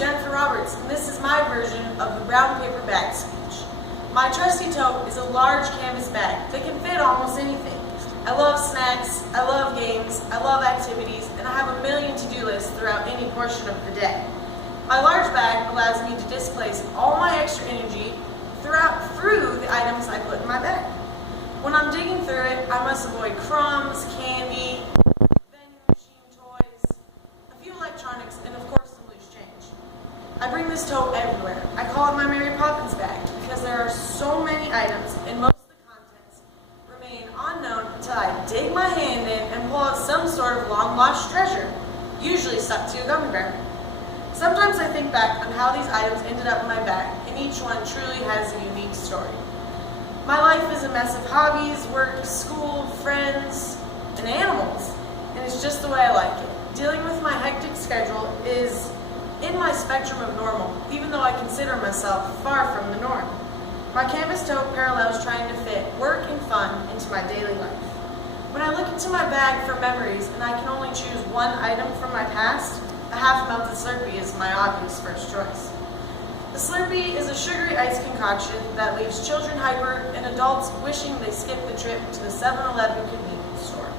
Jennifer Roberts, and this is my version of the brown paper bag speech. My trusty tote is a large canvas bag that can fit almost anything. I love snacks, I love games, I love activities, and I have a million to-do lists throughout any portion of the day. My large bag allows me to displace all my extra energy through the items I put in my bag. When I'm digging through it, I must avoid crumbs, candy, vending machine toys, a few electronics, and of course some loose change. I bring this tote everywhere. I call it my Mary Poppins bag because there are so many items and most of the contents remain unknown until I dig my hand in and pull out some sort of long-lost treasure, usually stuck to a gummy bear. Sometimes I think back on how these items ended up in my bag, and each one truly has a unique story. My life is a mess of hobbies, work, school, friends, and animals, and it's just the way I like it. Dealing with my hectic schedule is in my spectrum of normal, even though I consider myself far from the norm. My canvas tote parallels trying to fit work and fun into my daily life. When I look into my bag for memories and I can only choose one item from my past, a half-melted Slurpee is my obvious first choice. The Slurpee is a sugary ice concoction that leaves children hyper and adults wishing they skipped the trip to the 7-Eleven convenience store.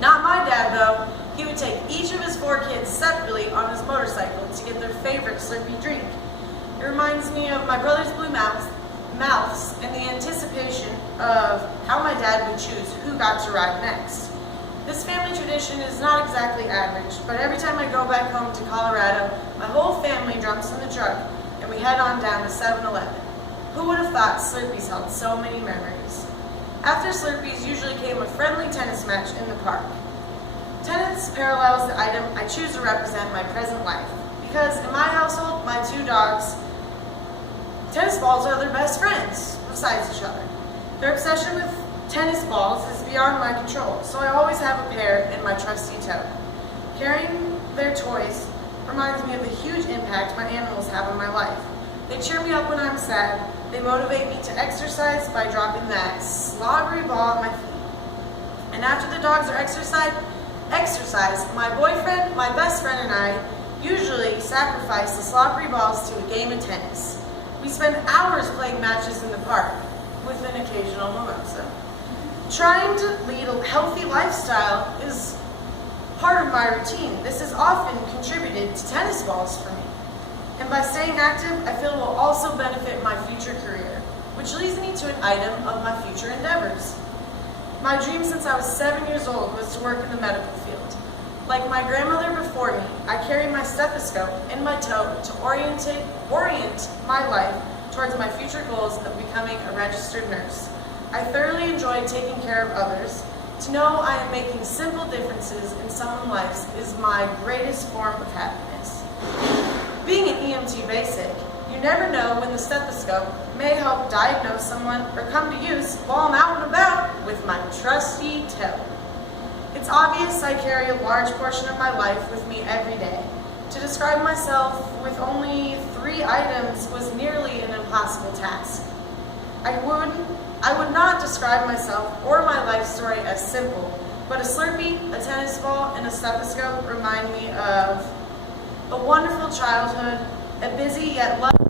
Not my dad, though. He would take each of his 4 kids separately on his motorcycle to get their favorite Slurpee drink. It reminds me of my brother's blue mouths and the anticipation of how my dad would choose who got to ride next. This family tradition is not exactly average, but every time I go back home to Colorado, my whole family jumps in the truck and we head on down to 7-Eleven. Who would have thought Slurpees held so many memories? After Slurpees usually came a friendly tennis match in the park. Tennis parallels the item I choose to represent my present life, because in my household, my 2 dogs, tennis balls are their best friends, besides each other. Their obsession with tennis balls is beyond my control, so I always have a pair in my trusty tote. Carrying their toys reminds me of the huge impact my animals have on my life. They cheer me up when I'm sad. They motivate me to exercise by dropping that slobbery ball at my feet. And after the dogs are exercised, my boyfriend, my best friend, and I usually sacrifice the slobbery balls to a game of tennis. We spend hours playing matches in the park, with an occasional mimosa. Trying to lead a healthy lifestyle is part of my routine. This has often contributed to tennis balls for me. And by staying active, I feel it will also benefit my future career, which leads me to an item of my future endeavors. My dream since I was 7 years old was to work in the medical field. Like my grandmother before me, I carry my stethoscope in my tote to orient my life towards my future goals of becoming a registered nurse. I thoroughly enjoy taking care of others. To know I am making simple differences in someone's life is my greatest form of happiness. Being an EMT basic, you never know when the stethoscope may help diagnose someone or come to use while I'm out and about with my trusty tote. It's obvious I carry a large portion of my life with me every day. To describe myself with only 3 items was nearly an impossible task. I would not describe myself or my life story as simple, but a Slurpee, a tennis ball, and a stethoscope remind me of a wonderful childhood, a busy yet loving